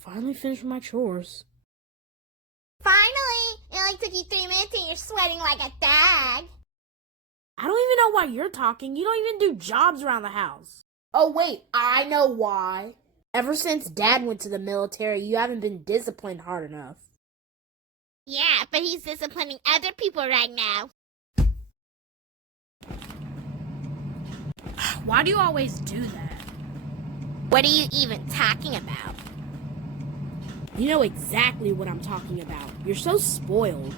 Finally finished my chores. Finally! It only took you 3 minutes and you're sweating like a dog. I don't even know why you're talking. You don't even do jobs around the house. Oh, wait, I know why. Ever since Dad went to the military, you haven't been disciplined hard enough. Yeah, but he's disciplining other people right now. Why do you always do that? What are you even talking about? You know exactly what I'm talking about. You're so spoiled.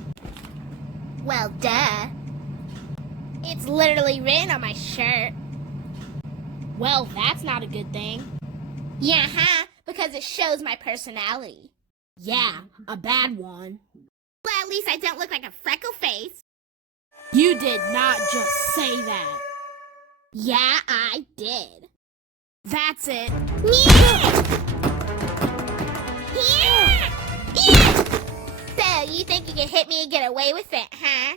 Well, duh. It's literally written on my shirt. Well, that's not a good thing. Yeah, because it shows my personality. Yeah, a bad one. Well, at least I don't look like a freckle face. You did not just say that. Yeah, I did. That's it. Yeah! Yeah! Yeah! So, you think you can hit me and get away with it, huh?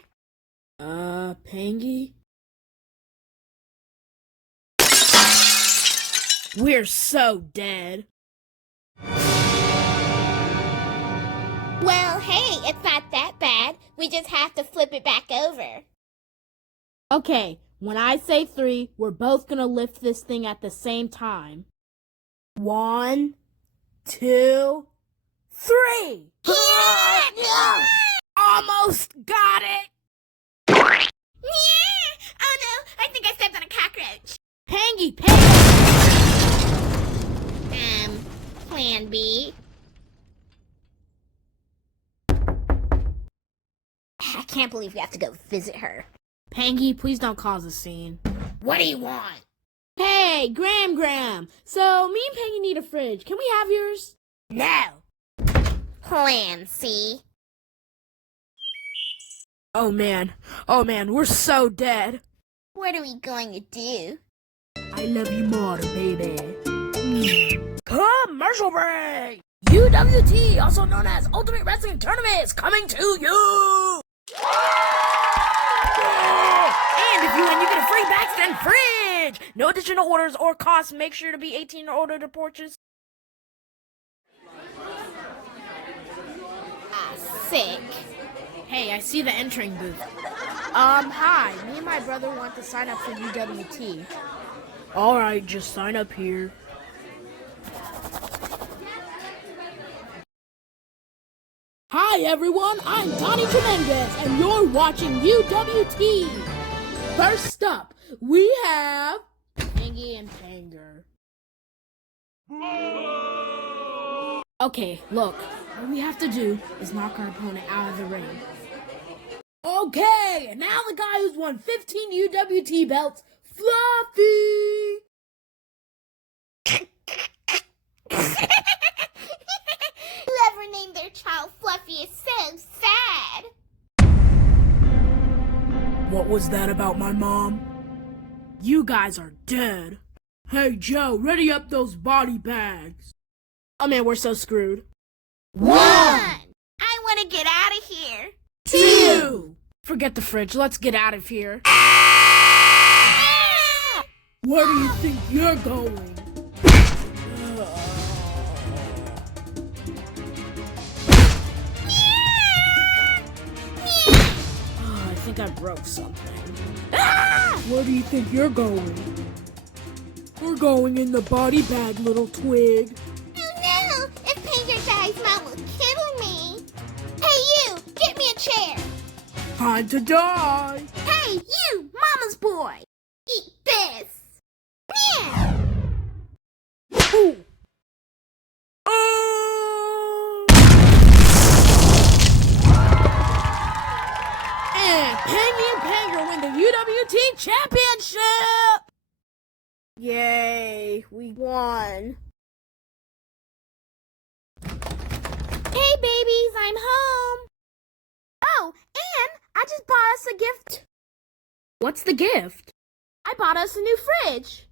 Pangi? We're so dead. Well, hey, it's not that bad. We just have to flip it back over. Okay, when I say 3, we're both gonna lift this thing at the same time. 1, 2, 3! Yeah! Almost got it! Yeah! Oh no, I think I stepped on a cockroach. Pangi! Plan B. I can't believe we have to go visit her. Pangi, please don't cause a scene. What do you want? Hey, Graham! So, me and Pangi need a fridge. Can we have yours? No. Plan C. Oh man, we're so dead. What are we going to do? I love you more, baby. Commercial break! UWT, also known as Ultimate Wrestling Tournament, is coming to you! And if you win, you get a free Baxton fridge! No additional orders or costs. Make sure to be 18 or older to purchase. Sick. Hey, I see the entering booth. Hi. Me and my brother want to sign up for UWT. Alright, just sign up here. Hi everyone, I'm Donnie Tremendous, and you're watching UWT. First up, we have Pangi and Panger. Okay, look, what we have to do is knock our opponent out of the ring. Okay, and now the guy who's won 15 UWT belts, Fluffy! Whoever named their child Fluffy is so sad. What was that about my mom? You guys are dead. Hey Joe, ready up those body bags. Oh man, we're so screwed. 1. I want to get out of here. 2. Forget the fridge, let's get out of here. Where do you think you're going? I think I broke something. Where do you think you're going? We're going in the body bag, little twig. Oh no! If Panger dies, Mom will kill me. Hey you! Get me a chair! Time to die! Hey you! Mama's boy! Eat this! Yeah! Ooh. And Pangi and Panger win the UWT Championship! Yay, we won. Hey babies, I'm home! Oh, and I just bought us a gift. What's the gift? I bought us a new fridge.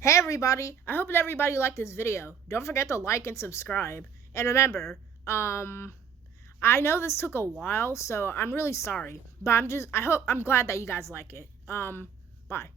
Hey everybody, I hope that everybody liked this video. Don't forget to like and subscribe. And remember, I know this took a while, so I'm really sorry. But I'm glad that you guys like it. Bye.